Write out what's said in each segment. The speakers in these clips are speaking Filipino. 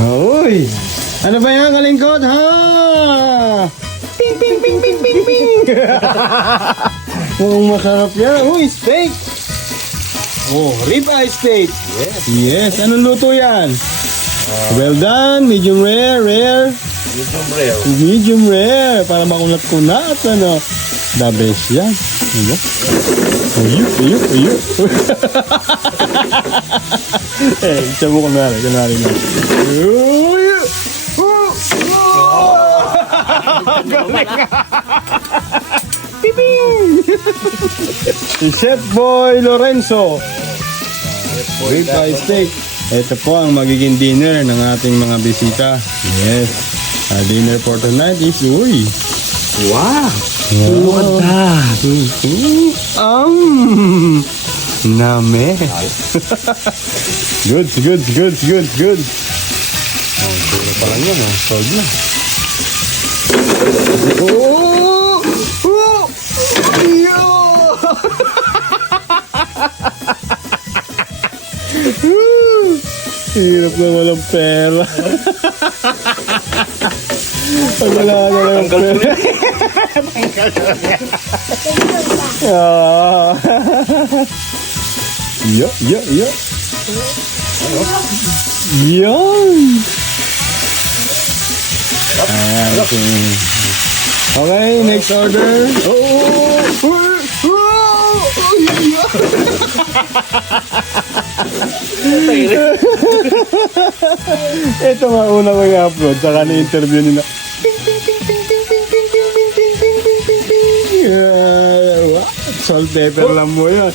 Uy! Ano ba yan, kalingkod, ha? Ping, ping, ping, ping, ping, ping! Mukhang masarap yan. Uy, steak! Oh, ribeye steak. Yes. Yes, anong luto yan? Well done, medium rare, rare. Medium rare. Medium rare, para makunat-kunat, ano. The best yan. Ano? Ayun. Sabi ko kunwari na. Si Chef Boy Lorenzo. Ribeye steak. Ito po ang magiging dinner ng ating mga bisita. Yes. Our dinner for tonight is uy. Wow. Look at that. Name. Good. Oh, puro pa lang yan. Sold na. Hirap na walang pera. Pag wala na lang pera. Yo. Yan. Okay, next order. Ito nga una ko i-upload, saka na-interview nila. Salt pepper lang mo yan.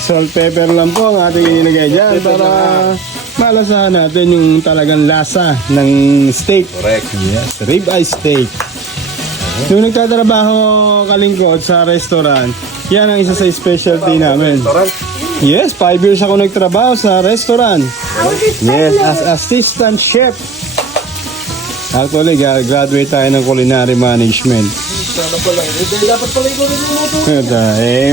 Salt pepper lang po ang ating inilagay dyan para malasahan natin yung talagang lasa ng steak. Correct. Yes, ribeye steak. Nung nagtatrabaho kalingkod sa restaurant, yan ang isa sa specialty namin. Restaurant? Yes, 5 years ako nagtrabaho sa restaurant. Yes, as assistant chef. Actually, graduate tayo ng culinary management. Sana pala. Dapat pala ikaw rin yung luto.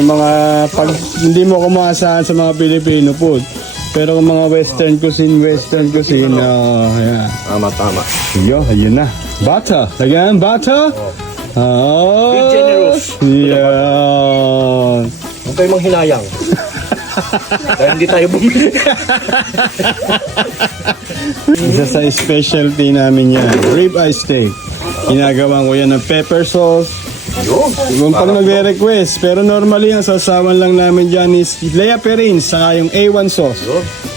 Mga pag hindi mo kumaasahan sa mga Filipino food. Pero kung mga western cuisine, yeah. Tama. Ayun na. Butter. Lagyan, butter. Oh. Be generous. Yeah. Huwag kayo manghinayang. Dahil hindi tayo bumili. Isa sa specialty namin yan, ribeye steak. Ginagawa ko yan ng pepper sauce. Yung pag nagre-request, pero normally ang sasawan lang namin dyan is Lea Perrin, saka yung A1 sauce.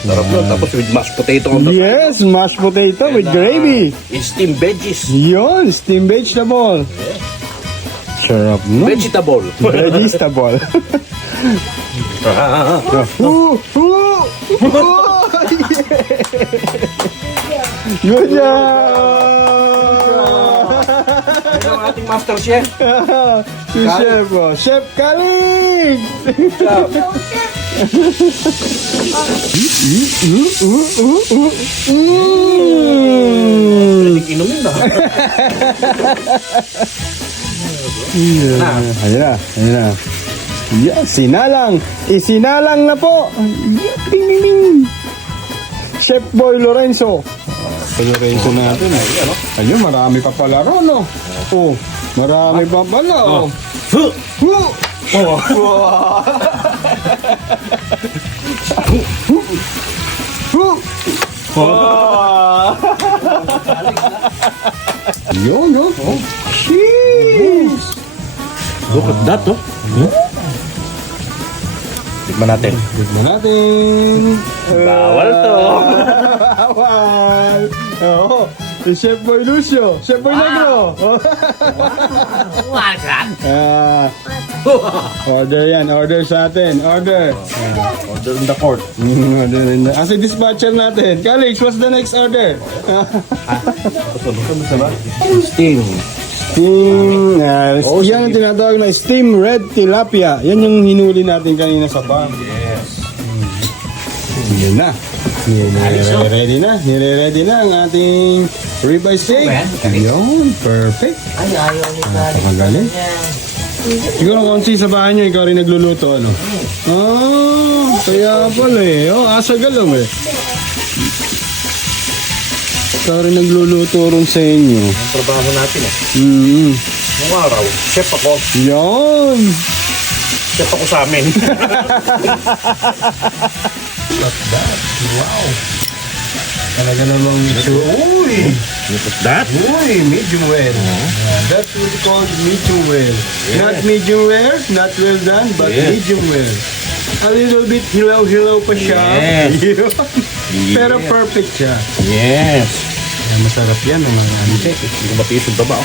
Sarap nun. Tapos with mashed potato on the side. Yes, mashed potato with gravy. Steamed veggies. Yun, steamed vegetable. Sarap no? Vegetable. Vegetable. Good job! Ito ang ating master chef. Si Chef, Chef Kalig! Pwedeng inumin na. Ayun na. Yeah, sinalang. Isinalang na po. Ding, ding, ding. Chef Boy Lorenzo. Lorenzo natin. Ayun, marami pa pala ron, no? Oh, marami pa pala, oh. Yun, no? Cheese! Look at that, oh. Tikman natin. Tignan natin. Bawal to. Bawal. Oo. Si Chef Boy Lucio. Chef Boy Negro. Order yan. Order sa atin. Order. Order in the court. Order in the... As a dispatcher natin. Calix, what's the next order? Steam. Steam. Yan ang tinatawag na steam red tilapia. Yan yung hinuli natin kanina sa farm. Yes. Yun na. Nire-ready na ang ating ribeye steak. Yun, perfect. Ay, ayaw ni Kali. Magaling. Siguro konsi sa bahay nyo, ikaw rin nagluluto, ano? Oh, kaya pala eh. Oh, asa galong eh. Ikaw rin nagluluto rin sa inyo. Ang trabaho natin eh. Nung araw, chef ako. Yan! Chef ako sa amin. Wow! Talaga namang uy! Look at that. Uy, medium well. That's what we call medium well. Not medium well, not well done, but Yes. medium well. A little bit hilaw-hilaw pa siya. Yes. Pero perfect siya. Yes. Kaya masarap yan ng mga ante. Hindi ko matiis yung taba.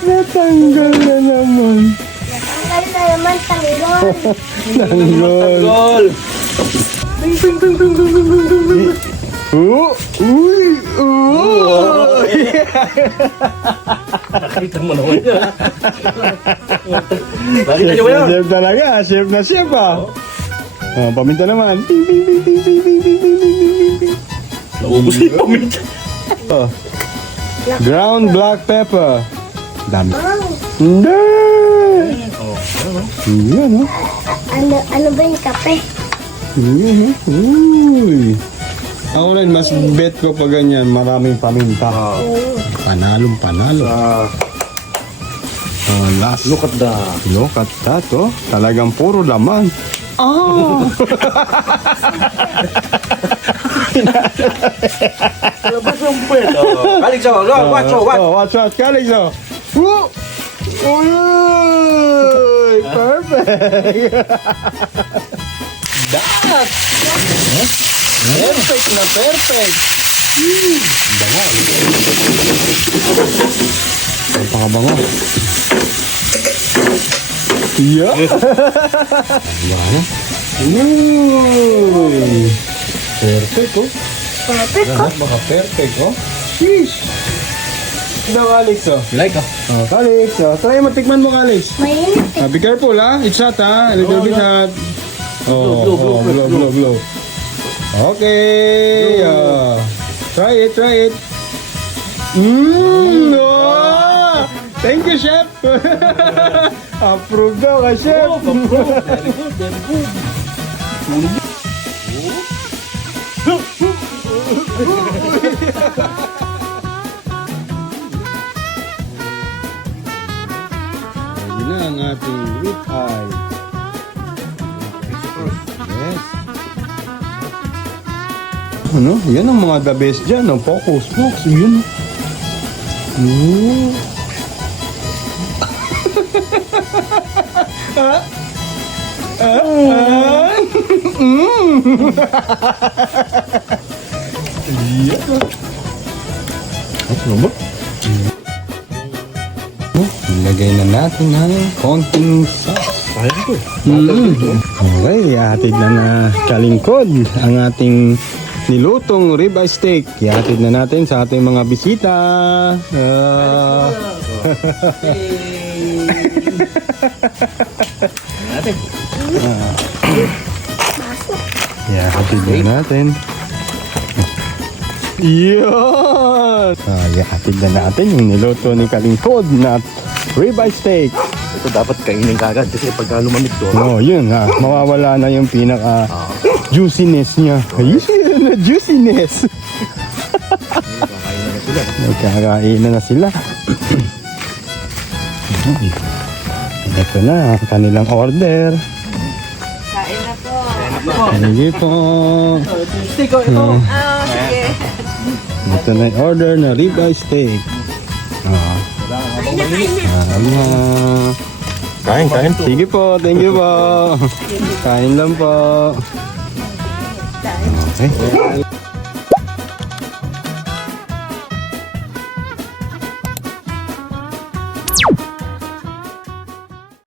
Natanggal na naman. Natanggal na naman tanggol. Tanggol. Gol! Uy! Nakita mo naman yan. Nakita nyo ba yan? Chef talaga, chef na chef ah. Oh, paminta naman. Ping, ping, ping, ping, ping, ping, ping, ping, ping, ping. Naubos na yung paminta. Oh. Ground black pepper. Dami. Wow. Hindi! Oh, Yan oh. Ano ba yung kape? Yan oh. Uy. Ako rin, mas bet ko pa ganyan, maraming paminta. Panalong panalo. Oh, last. Look at that. Look at that, oh. Talagang puro laman. Oh! Labas yung puwet. Kalig sa mga. Watch, oh, watch. Oh, watch out. Kalig so. Woo! Uy! Perfect! That! Perfect na perfect! Bango. Pakabango. Yeah! Bango. Uy! Perfect, oh. Perfect ko. Lahat mga perfect, oh. Sheesh! Ito, Alex, oh. You like, Oh, Alex, oh. Try mo, tikman mo, Alex. Mainit eh. Be careful, ha? It's hot, ha? A little bit hot. Oh, blow. Okay. Try it. Oh! Thank you, Chef. Approve daw ka, Chef. Very good. Ready na ang ating rib eye. Yes. Ano? Yan ang mga the best dyan. Ang focus box. Yun. Ooh. Ano ba? Ilagay na natin ng konting sauce. Sayang to. Okay, ihatid na kalingkod ang ating nilutong ribeye steak. Ihatid na natin sa ating mga bisita. Natin. Ihatid na natin. Yun! Ihatid na natin yung niluto ni kalingkod na ribeye steak. Ito dapat kainin kagad kasi pagka lumamig to. Oh, yun ha. Mawawala na yung pinaka juiciness niya. Ayun na juiciness. Nagkakainan na sila. Ito na ang kanilang order. Kain na po. Sige po. Steak ko, ito. Oh, sige. Ito na yung order na ribeye steak. Kain. Sige po, thank you po. Kain lang po. Okay.